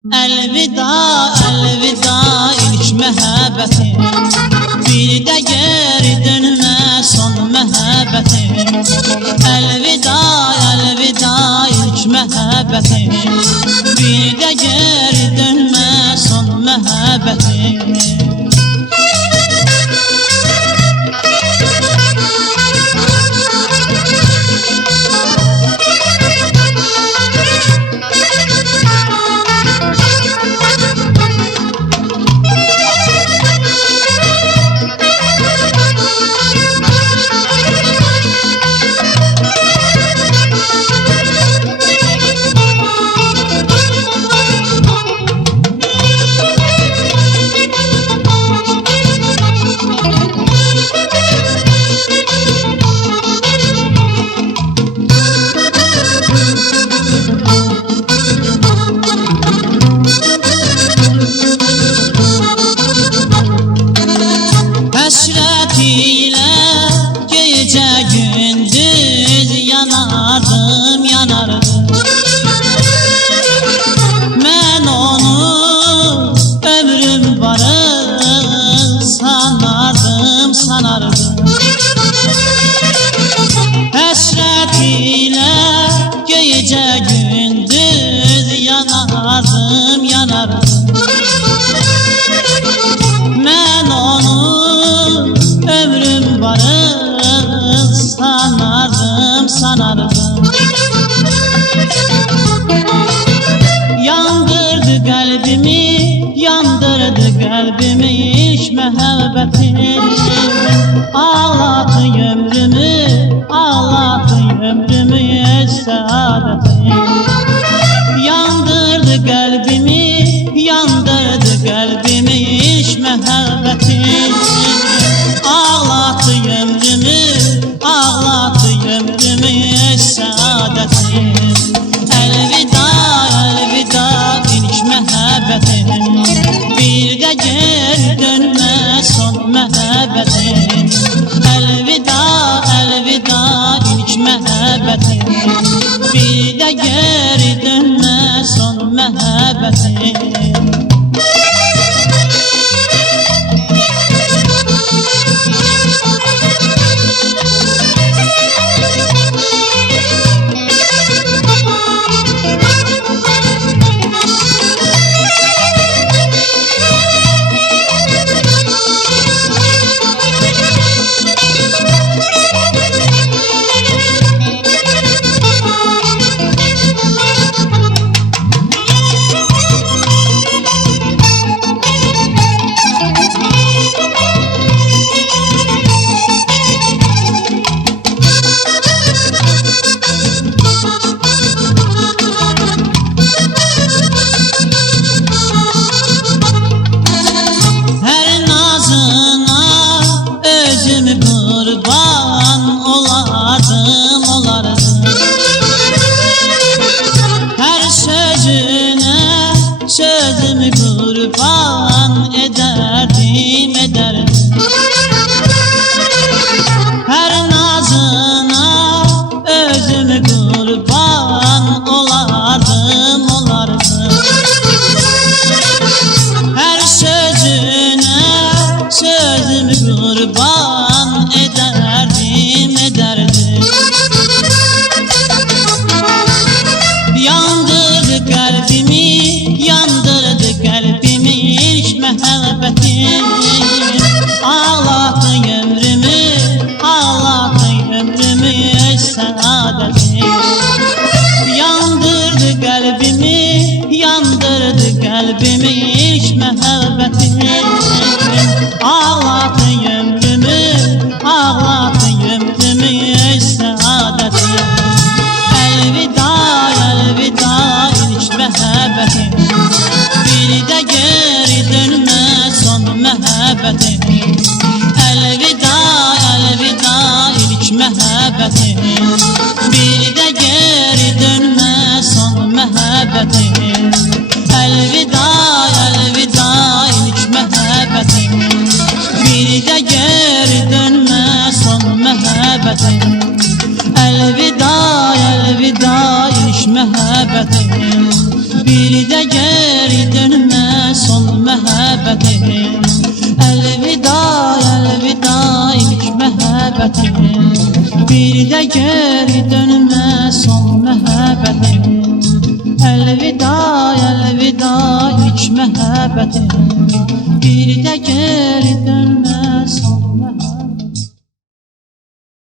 Elvida, elvida ilk məhəbbətim, bir də geri dönmə son məhəbbətim. Elvida, elvida ilk məhəbbətim, bir də geri dönmə son məhəbbətim. Həsrət ilə gecə gündüz yanardım, yanardım. Mən onu ömrüm varı sanardım, sanardım. Yandırdı qəlbimi, yandırdı qəlbimi ilk məhəbbətim. Ağladı ömrümü, ağladı ömrümü səadətim. Yandırdı qəlbimi, yandırdı qəlbimi ilk məhəbbətim. Ağladı ömrümü, ağladı ömrümü səadətim. Elvida, elvida ilk məhəbbətim, bir də geri dönmə son məhəbbətim. Elvida, elvida ilk məhəbbətim, bir də geri dönmə son məhəbbətim. Qurban olardım, olardım. Hər sözünə sözümü qurban edərdim, edərdim. Hər nazına özümü qurban olardım, olardım. Hər sözünə sözümü qurban ederdim, ederdim. Yandırdı qəlbimi, yandırdı qəlbimi ilk məhəbbətim. Ağladı ömrümü, ağladı ömrümü səadətim. Yandırdı qəlbimi, yandırdı qəlbimi ilk məhəbbətim. Ağladı ömrümü, ağladı ömrümü səadətim. Elvida, elvida ilk məhəbbətim, bir də geri dönmə son məhəbbətim. Elvida, elvida ilk məhəbbətim, bir də geri dönmə son məhəbbətim. Elvida, elvida ilk məhəbbətim, bir də geri dönmə son məhəbbətim. Elvida, elvida ilk məhəbbətim, bir də geri məhəbbətim. Bir də geri dönmə son məhəbbətim. Əlvida, əlvida ilk məhəbbətim. Bir də geri dönmə son